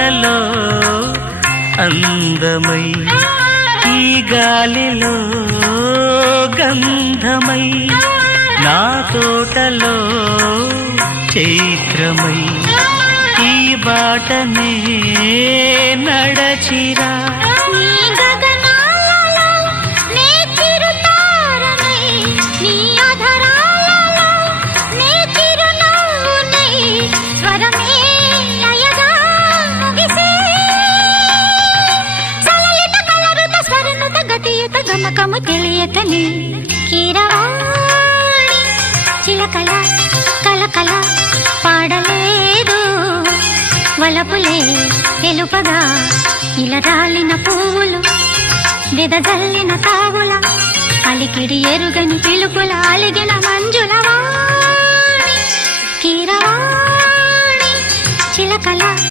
పాటలో అందమై ఈ గాలిలో గంధమై నా తోటలో చైత్రమై ఈ బాటనే నడచిరా గమకము తెలియతని కీరవాణి చిలకల కలకల పాడలేదు వలపులే తెలుపగా ఇలా రాలిన పువ్వులు వెదజల్లిన తావుల అలికిడి ఎరుగని పిలుపుల అలిగిన మంజుల వాణి కీరవాణి చిలకల